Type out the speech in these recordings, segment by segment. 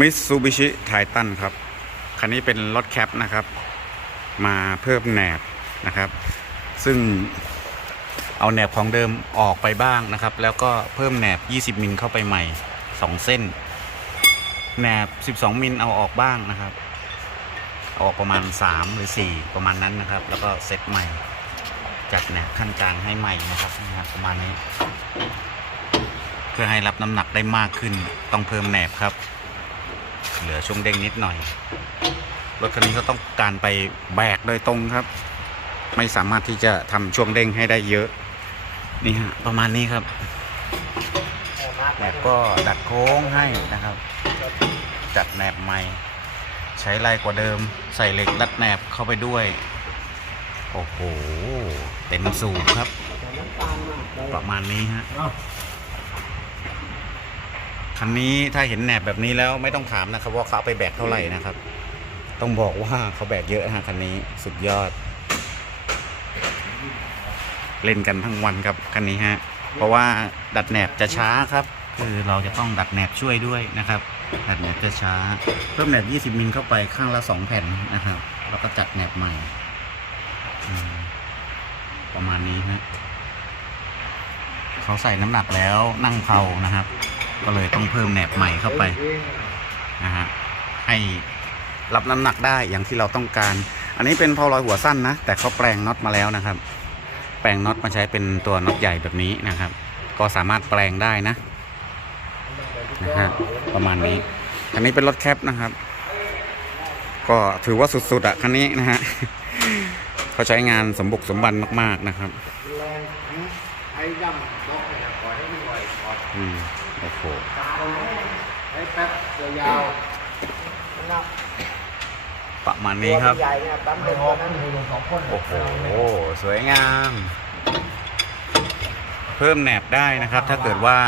มิตซูบิชิไททันครับ คันนี้เป็นรถแคปนะครับ มาเพิ่มแหนบนะครับ ซึ่งเอาแหนบของเดิมออกไปบ้างนะครับ แล้วก็เพิ่มแหนบ 20 มิลเข้าไปใหม่ 2 เส้น แหนบ 12 มิลเอาออกบ้างนะครับเอาออกประมาณ 3 หรือ 4 ประมาณนั้นนะครับ แล้วก็เซตใหม่ จัดแหนบขั้นกลางให้ใหม่นะครับประมาณนี้ เพื่อให้รับน้ำหนักได้มากขึ้น ต้องเพิ่มแหนบครับ เหลือช่วงเด้งนิดหน่อย รถคันนี้ก็ต้องการไปแบกโดยตรงครับ ไม่สามารถที่จะทำช่วงเด้งให้ได้เยอะ นี่ฮะประมาณนี้ครับแหนบก็ดัดโค้งให้นะครับ จัดแหนบใหม่ ใช้ไรกว่าเดิม ใส่เหล็กรัดแหนบเข้าไปด้วย โอ้โหเต็มสูบครับ ประมาณนี้ฮะ คันนี้ถ้าเห็นแหนบแบบนี้แล้วไม่ต้องถามนะครับ ว่าเขาไปแบกเท่าไหร่นะครับ ต้องบอกว่าเขาแบกเยอะฮะคันนี้สุดยอด เล่นกันทั้งวันครับคันนี้ฮะเพราะว่าดัดแหนบจะช้าครับ คือเราจะต้องดัดแหนบช่วยด้วยนะครับดัดแหนบจะช้า เพิ่มแหนบ 20มิลเข้าไปข้างละ 2 แผ่นนะครับ แล้วก็จัดแหนบใหม่ ประมาณนี้ฮะเขาใส่น้ำหนักแล้วนั่งเผานะครับ ก็เลยต้องเพิ่มแหนบใหม่เข้าไปนะฮะให้รับน้ำหนักได้อย่างที่เราต้องการ อันนี้เป็นพาลอยหัวสั้นนะ แต่เขาแปลงน็อตมาแล้วนะครับ แปลงน็อตมาใช้เป็นตัวน็อตใหญ่แบบนี้นะครับ ก็สามารถแปลงได้นะนะฮะประมาณนี้คันนี้เป็นรถแคปนะครับ ก็ถือว่าสุดๆอะคันนี้นะฮะเขาใช้งานสมบุกสมบันมาก ๆนะครับ ไอ้ย่ำบล็อกเนี่ยปล่อยให้มันไหวก่อนอืมโอ้โหไอ้แป๊บยาวๆนะครับประมาณนี้ครับ ตัวใหญ่เนี่ยปั๊มเป็นตัวนั้นให้ลงสองคนโอ้โห สวยงาม เพิ่มแหนบได้นะครับ ถ้าเกิดว่า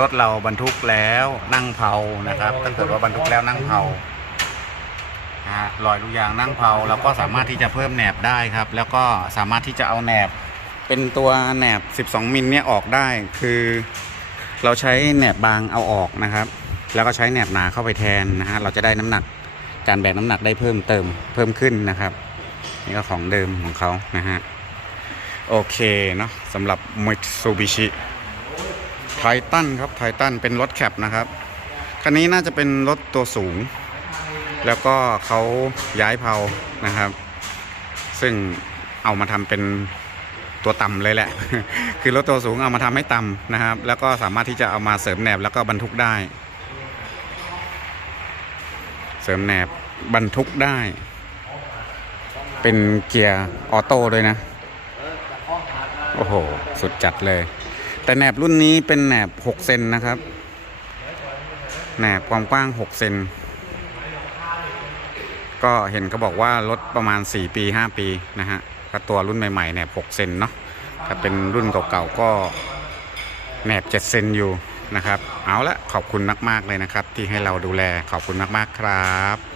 รถเราบรรทุกแล้วนั่งเผานะครับ ถ้าเกิดว่าบรรทุกแล้วนั่งเผาฮะลอยลูกยางนั่งเผาเราก็สามารถที่จะเพิ่มแหนบได้ครับ แล้วก็สามารถที่จะเอาแหนบ เป็นตัวแหนบ 12 มิลเนี่ยออกได้คือ เราใช้แหนบบางเอาออกนะครับ แล้วก็ใช้แหนบหนาเข้าไปแทนนะฮะเราจะได้น้ำหนักการแบกน้ำหนักได้เพิ่มเติมเพิ่มขึ้นนะครับ นี่ก็ของเดิมของเขานะฮะโอเคเนาะสำหรับ Mitsubishi ไททันครับไททันเป็นรถแคปนะครับคันนี้น่าจะเป็นรถตัวสูง แล้วก็เขาย้ายเพานะครับ ซึ่งเอามาทำเป็น ตัวต่ำเลยแหละ คือรถตัวสูงเอามาทำให้ต่ำนะครับ แล้วก็สามารถที่จะเอามาเสริมแหนบแล้วก็บรรทุกได้ เสริมแหนบบรรทุกได้ เป็นเกียร์ออโต้ด้วยนะ โอ้โห สุดจัดเลย แต่แหนบรุ่นนี้เป็นแหนบ 6 เซนนะครับ แหนบความกว้าง 6 เซน ก็เห็นเขาบอกว่าลดประมาณ 4 ปี 5 ปีนะฮะ ถ้าตัวรุ่นใหม่ๆแนบ6เซนเนาะถ้าเป็นรุ่นเก่าๆก็แนบ7เซนอยู่นะครับ เอาละขอบคุณมากๆเลยนะครับ ที่ให้เราดูแลขอบคุณมากๆครับ